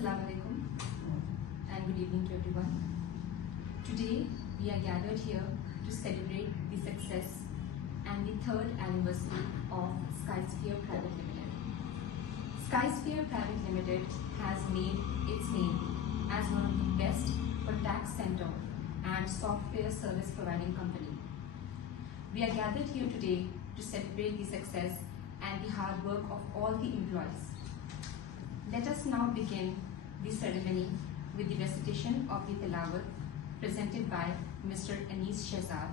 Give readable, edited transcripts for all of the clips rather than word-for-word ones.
Assalamu alaikum and good evening to everyone. Today we are gathered here to celebrate the success and the third anniversary of Skysphere Private Limited. Skysphere Private Limited has made its name as one of the best contact center and software service providing company. We are gathered here today to celebrate the success and the hard work of all the employees. Let us now begin the ceremony with the recitation of the Tilawat presented by Mr. Anis Shehzad.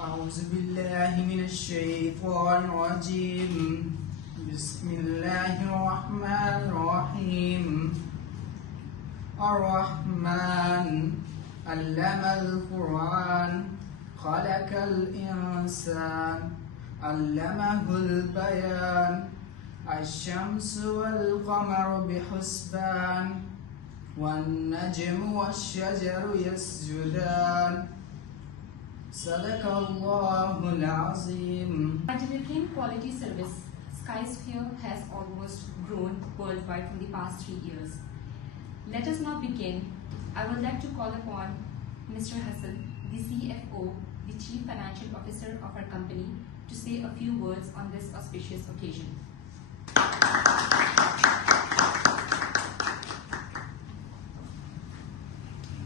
أعوذ بالله من الشيطان الرجيم بسم الله الرحمن الرحيم الرحمن علم القرآن خلق الإنسان علمه البيان الشمس والقمر بحسبان والنجم والشجر يسجدان صدق الله العظيم. By delivering quality service, Skysphere has almost grown worldwide from the past 3 years. Let us now begin. I would like to call upon Mr. Hassan, the CFO, the Chief Financial Officer of our company, to say a few words on this auspicious occasion.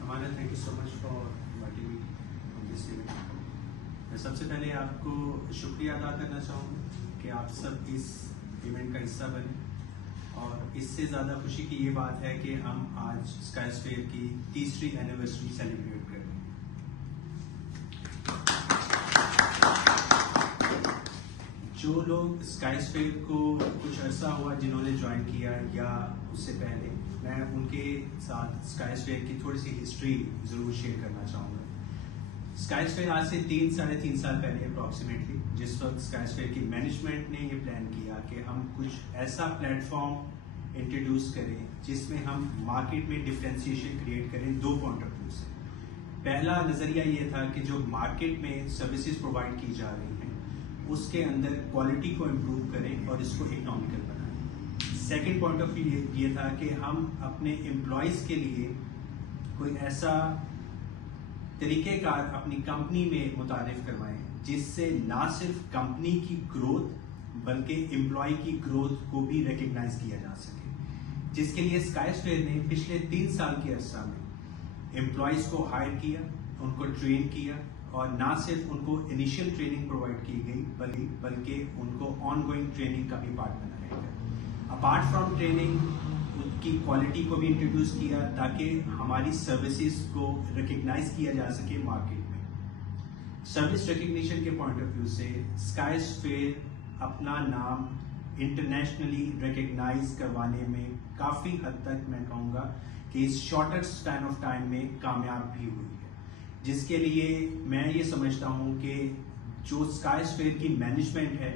Amanda, thank you so much for inviting me on this event. मैं सबसे पहले आपको शुक्रिया अदा करना चाहूँगा कि आप सब इस इवेंट का हिस्सा बने और इससे ज़्यादा खुशी की ये बात है कि हम आज स्काईस्फीयर की 3री एनिवर्सरी सेलिब्रेट कर रहे हैं। जो लोग स्काईस्फीयर को कुछ अर्सा हुआ जिन्होंने ज्वाइन किया या उससे पहले, मैं उनके साथ स्काईस्फीयर की थोड़ी सी हिस्ट्री ज़रूर शेयर करना चाहूँगा। स्काईस्फीयर आज से 3-3.5 साल पहले अप्रॉक्सीमेटली, जिस वक्त स्काईस्फीयर की मैनेजमेंट ने ये प्लान किया कि हम कुछ ऐसा प्लेटफॉर्म इंट्रोड्यूस करें जिसमें हम मार्केट में डिफरेंशिएशन क्रिएट करें 2 पॉइंट ऑफ व्यू से। पहला नज़रिया ये था कि जो मार्केट में सर्विसेज प्रोवाइड की जा रही हैं उसके अंदर क्वालिटी को इम्प्रूव करें और इसको इकोनॉमिकल बनाएं। सेकेंड पॉइंट ऑफ व्यू ये था कि हम अपने एम्प्लॉयज़ के लिए कोई ऐसा तरीक़ेकार अपनी कंपनी में मुतारिफ करवाएं जिससे ना सिर्फ कंपनी की ग्रोथ बल्कि एम्प्लॉय की ग्रोथ को भी रिकग्नाइज किया जा सके, जिसके लिए स्काईस्फीयर ने पिछले 3 साल के अरसा में एम्प्लॉयज़ को हायर किया, उनको ट्रेन किया और ना सिर्फ उनको इनिशियल ट्रेनिंग प्रोवाइड की गई बल्कि उनको ऑन गोइंग ट्रेनिंग का भी पार्ट बनाया गया। अपार्ट फ्रॉम ट्रेनिंग की क्वालिटी को भी इंट्रोड्यूस किया ताकि हमारी सर्विसेज को रिकग्नाइज किया जा सके मार्केट में। सर्विस रिकग्निशन के पॉइंट ऑफ व्यू से स्काईस्फीयर अपना नाम इंटरनेशनली रिकग्नाइज करवाने में काफ़ी हद तक मैं कहूँगा कि इस शॉर्टर स्पैन ऑफ टाइम में कामयाब भी हुई है, जिसके लिए मैं ये समझता हूँ कि जो स्काईस्फीयर की मैनेजमेंट है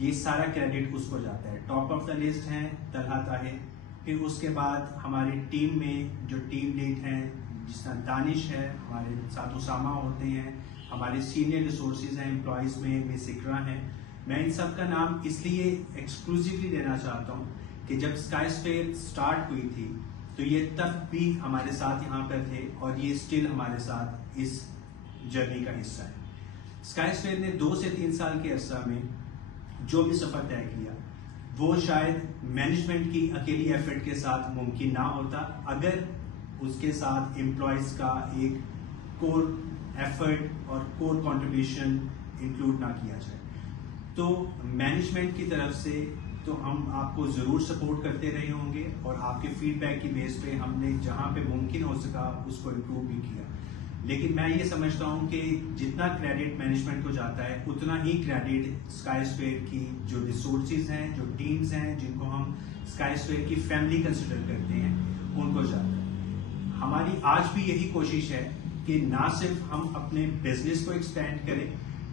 ये सारा क्रेडिट उसको जाता है। टॉप ऑफ द लिस्ट हैं तलहा ताहिर, फिर उसके बाद हमारी टीम में जो टीम लीड हैं जिस तरह दानिश है, हमारे साथ उसामा होते हैं, हमारे सीनियर रिसोर्सेज हैं एम्प्लॉयज़ में सिकरा हैं। मैं इन सब का नाम इसलिए एक्सक्लूसिवली देना चाहता हूँ कि जब स्काईस्फीयर स्टार्ट हुई थी तो ये तब भी हमारे साथ यहाँ पर थे और ये स्टिल हमारे साथ इस जर्नी का हिस्सा है। स्काईस्फीयर ने 2 से 3 साल के अरसा में जो भी सफ़र तय किया वो शायद मैनेजमेंट की अकेली एफर्ट के साथ मुमकिन ना होता अगर उसके साथ एम्प्लॉयज़ का एक कोर एफर्ट और कोर कंट्रीब्यूशन इंक्लूड ना किया जाए। तो मैनेजमेंट की तरफ से तो हम आपको ज़रूर सपोर्ट करते रहे होंगे और आपके फीडबैक की बेस पे हमने जहाँ पे मुमकिन हो सका उसको इम्प्रूव भी किया, लेकिन मैं ये समझता हूँ कि जितना क्रेडिट मैनेजमेंट को जाता है उतना ही क्रेडिट स्काईस्फीयर की जो रिसोर्सेज हैं, जो टीम्स हैं, जिनको हम स्काईस्फीयर की फैमिली कंसिडर करते हैं, उनको जाता है। हमारी आज भी यही कोशिश है कि ना सिर्फ हम अपने बिजनेस को एक्सपेंड करें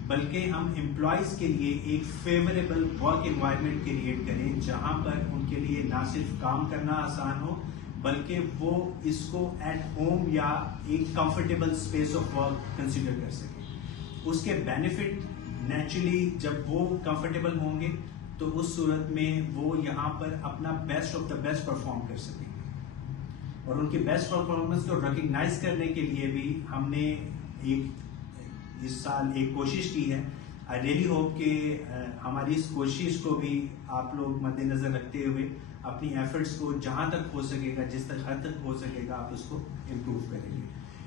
बल्कि हम एम्प्लॉयज़ के लिए एक फेवरेबल वर्क एनवायरनमेंट क्रिएट करें जहां पर उनके लिए ना सिर्फ काम करना आसान हो बल्कि वो इसको एट होम या एक comfortable space of work consider कर सके। उसके बेनिफिट نیچرلی جب وہ کمفرٹیبل ہوں گے تو اس صورت میں وہ یہاں پر اپنا best of the best perform کر سکیں گے. اور ان کی بیسٹ پرفارمنس کو ریکگنائز کرنے کے لیے بھی ہم نے اس سال ایک کوشش کی ہے. آئی ریئلی ہوپ کہ ہماری اس کوشش کو بھی آپ لوگ مد نظر رکھتے ہوئے اپنی ایفرٹس کو جہاں تک ہو سکے گا، جس تک حد تک ہو سکے گا، آپ اس کو امپروو کریں گے.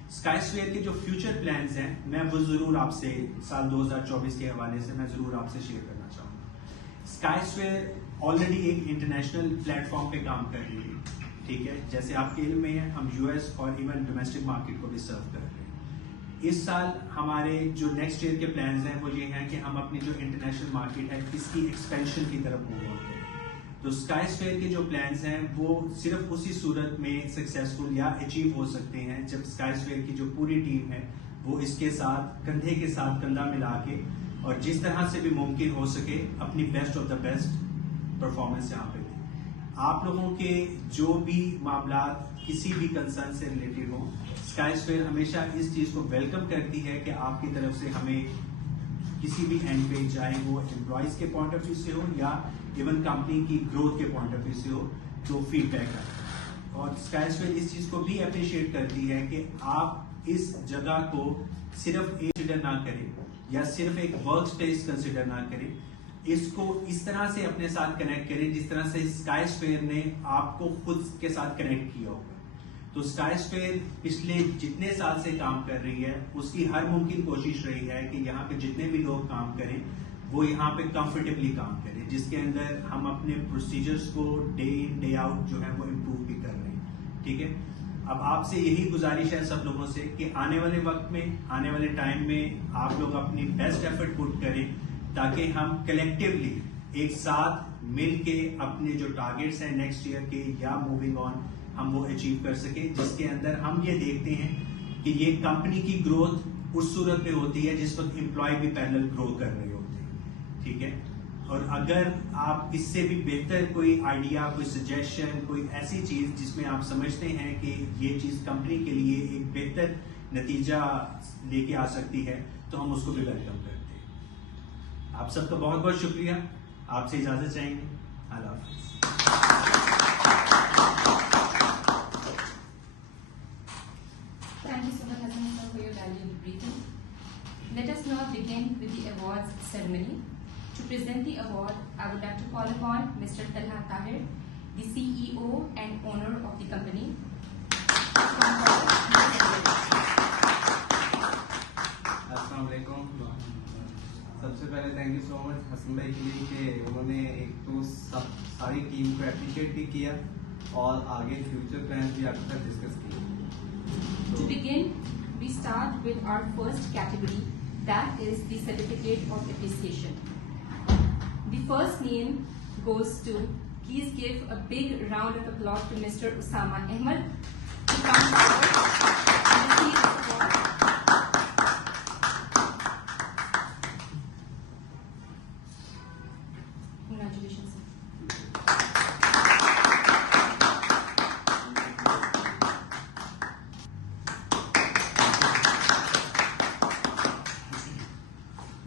اسکائیسفیئر کے جو فیوچر پلانز ہیں میں وہ ضرور آپ سے سال 2024 کے حوالے سے میں ضرور آپ سے شیئر کرنا چاہوں گا. اسکائیسفیئر آلریڈی ایک انٹرنیشنل پلیٹ فارم پہ کام کر رہی ہے. ٹھیک ہے، جیسے آپ کے علم میں ہے ہم یو ایس اور ایون ڈومیسٹک مارکیٹ کو بھی سرو کر رہے ہیں. اس سال ہمارے جو نیکسٹ ایئر کے پلانز ہیں وہ یہ ہیں کہ ہم اپنی جو انٹرنیشنل مارکیٹ ہے اس کی ایکسپینشن کی طرف موو آن کریں. تو اسکائیسفیئر کے جو پلانز ہیں وہ صرف اسی صورت میں سکسیزفل یا اچیو ہو سکتے ہیں جب اسکائیسفیئر کی جو پوری ٹیم ہے وہ اس کے ساتھ کندھے کے ساتھ کندھا ملا کے اور جس طرح سے بھی ممکن ہو سکے اپنی best of the best performance یہاں پہ دیں. آپ لوگوں کے جو بھی معاملات کسی بھی کنسرن سے ریلیٹڈ ہوں، اسکائیسفیئر ہمیشہ اس چیز کو ویلکم کرتی ہے کہ آپ کی طرف سے ہمیں کسی بھی اینڈ پہ، چاہے وہ امپلائیز کے پوائنٹ آف ویو سے ہو یا ایون کمپنی کی گروتھ کے پوائنٹ آف ویو سے ہو، تو فیڈ بیک ہے. اور اسکائیسفیئر اس چیز کو بھی اپریشیٹ کرتی ہے کہ آپ اس جگہ کو صرف ایک کنسیڈر نہ کریں یا صرف ایک ورک اسپیس کنسیڈر نہ کریں، اس کو اس طرح سے اپنے ساتھ کنیکٹ کریں جس طرح سے اسکائیسفیئر نے آپ کو خود کے ساتھ کنیکٹ کیا ہوگا. تو اسکائیسفیئر پچھلے جتنے سال سے کام کر رہی ہے اس کی ہر ممکن کوشش رہی ہے کہ یہاں پہ جتنے بھی لوگ کام کریں وہ یہاں پہ کمفرٹیبلی کام کریں، جس کے اندر ہم اپنے پروسیجرز کو ڈے ان ڈے آؤٹ جو ہے وہ امپروو بھی کر رہے ہیں. ٹھیک ہے، اب آپ سے یہی گزارش ہے سب لوگوں سے کہ آنے والے وقت میں، آنے والے ٹائم میں آپ لوگ اپنی بیسٹ ایفرٹ پٹ کریں تاکہ ہم کلیکٹیولی ایک ساتھ مل کے اپنے جو ٹارگیٹس ہیں نیکسٹ ایئر کے یا موونگ آن ہم وہ اچیو کر سکیں، جس کے اندر ہم یہ دیکھتے ہیں کہ یہ کمپنی کی گروتھ اس صورت میں ہوتی ہے جس وقت امپلائی بھی پیرلل گرو کر رہے ہوتے ہیں. ٹھیک ہے، اور اگر آپ اس سے بھی بہتر کوئی آئیڈیا، کوئی سجیشن، کوئی ایسی چیز جس میں آپ سمجھتے ہیں کہ یہ چیز کمپنی کے لیے ایک بہتر نتیجہ لے کے آ سکتی ہے تو ہم اس کو بھی ویلکم کرتے ہیں. آپ سب کا بہت بہت شکریہ. آپ سے اجازت چاہیں گے. اللہ حافظ. Thank you so much, Hassan, sir, for your valuable briefing. Let us now begin with the awards ceremony. To present the award, I would like to call upon Mr. Talha Tahir, the CEO and owner of the company. السلام علیکم. سب سے پہلے thank you so مچ حسن بھائی کے لیے کہ انہوں نے ایک تو ساری ٹیم کو اپریشیٹ بھی کیا اور آگے فیوچر پلانس بھی آپ کے ساتھ ڈسکس کیے. To begin, we start with our first category, that is the certificate of appreciation. The first name goes to, please give a big round of applause to Mr. Usama Ahmed to come forward and receive this award. Congratulations, sir.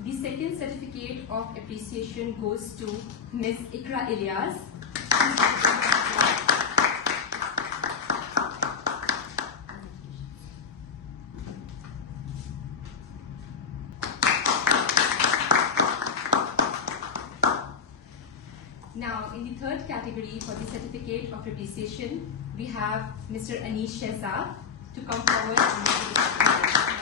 The second certificate of appreciation goes to Ms. Ikra Ilyas. Now, in the third category for the certificate of appreciation, we have Mr. Anish Shehzad to come forward and receive the certificate.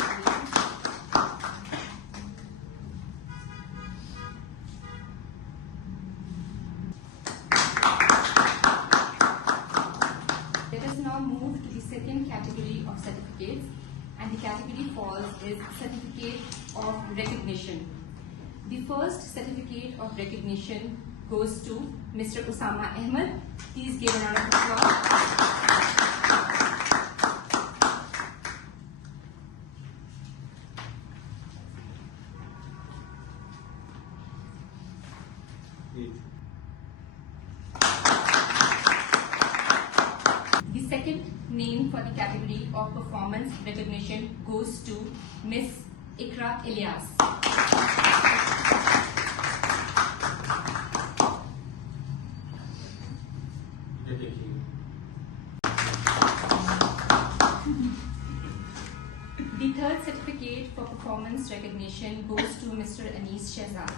Let us now move to the second category of certificates, and the category falls is certificate of recognition. The first certificate of recognition goes to Mr. Usama Ahmed. Please give a round of applause. The second name for the category of performance recognition goes to Miss Ikra Ilyas. The third certificate for performance recognition goes to Mr. Anis Shehzad.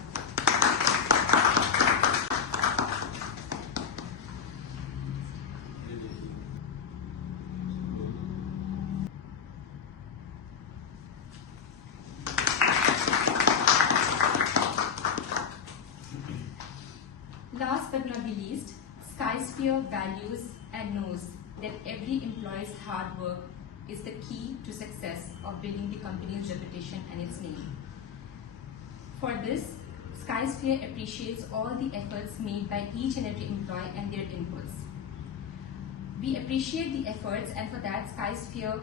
Last but not the least, SkySphere values and knows that every employee's hard work is the key to success of building the company's reputation and its name. For this, SkySphere appreciates all the efforts made by each and every employee and their inputs. We appreciate the efforts, and for that, SkySphere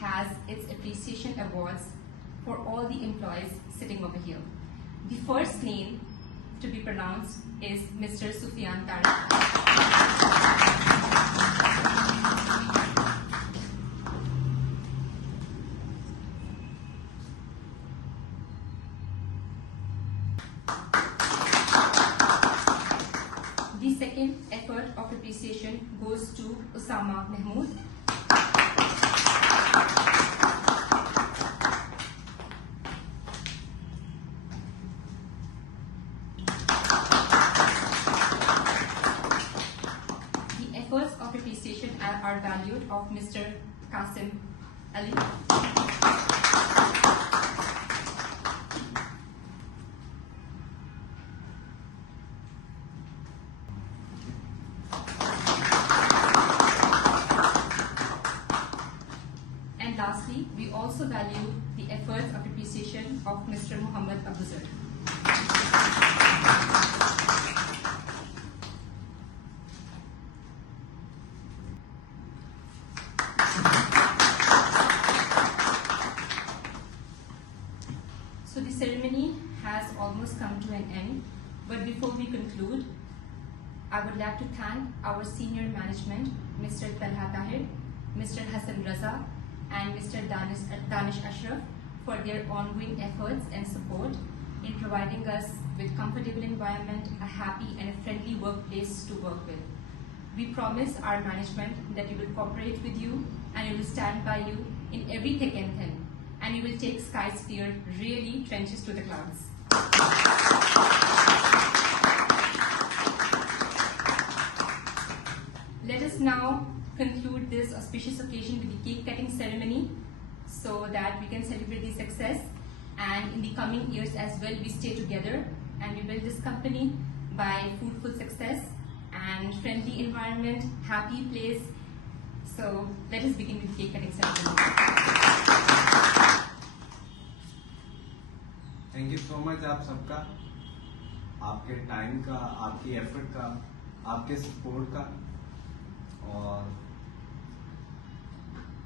has its appreciation awards for all the employees sitting over here. The first name to be pronounced is Mr. Sufyan Tariq. The second effort of appreciation goes to Usama Mahmood. The efforts of appreciation are valued of Mr. Qasim Ali. And lastly, we also value the efforts of appreciation of Mr. Muhammad Abuzar. So the ceremony has almost come to an end, but before we conclude, I would like to thank our senior management, Mr. Talha Tahir, Mr. Hassan Raza, and Mr. Danish Ashraf for their ongoing efforts and support in providing us with comfortable environment, a happy and a friendly workplace to work with. We promise our management that we will cooperate with you and we will stand by you in every thick and thin, and we will take SkySphere really trenches to the clouds. Let us now conclude this auspicious occasion with the cake cutting ceremony so that we can celebrate the success, and in the coming years as well we stay together and we build this company by fruitful success and friendly environment, happy place. So let us begin with cake cutting ceremony. Thank you so much आप सबका, आपके time का, आपकी effort का, आपके support का। और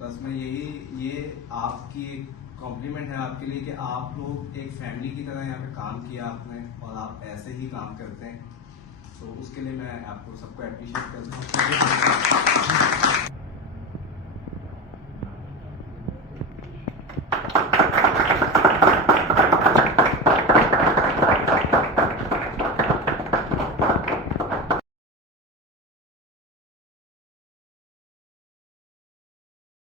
बस मैं ये आपकी एक कॉम्प्लीमेंट है आपके लिए कि आप लोग एक फैमिली की तरह यहाँ पे काम किया आपने और आप ऐसे ही काम करते हैं, तो उसके लिए मैं आपको सबको अप्रिशिएट करता हूँ।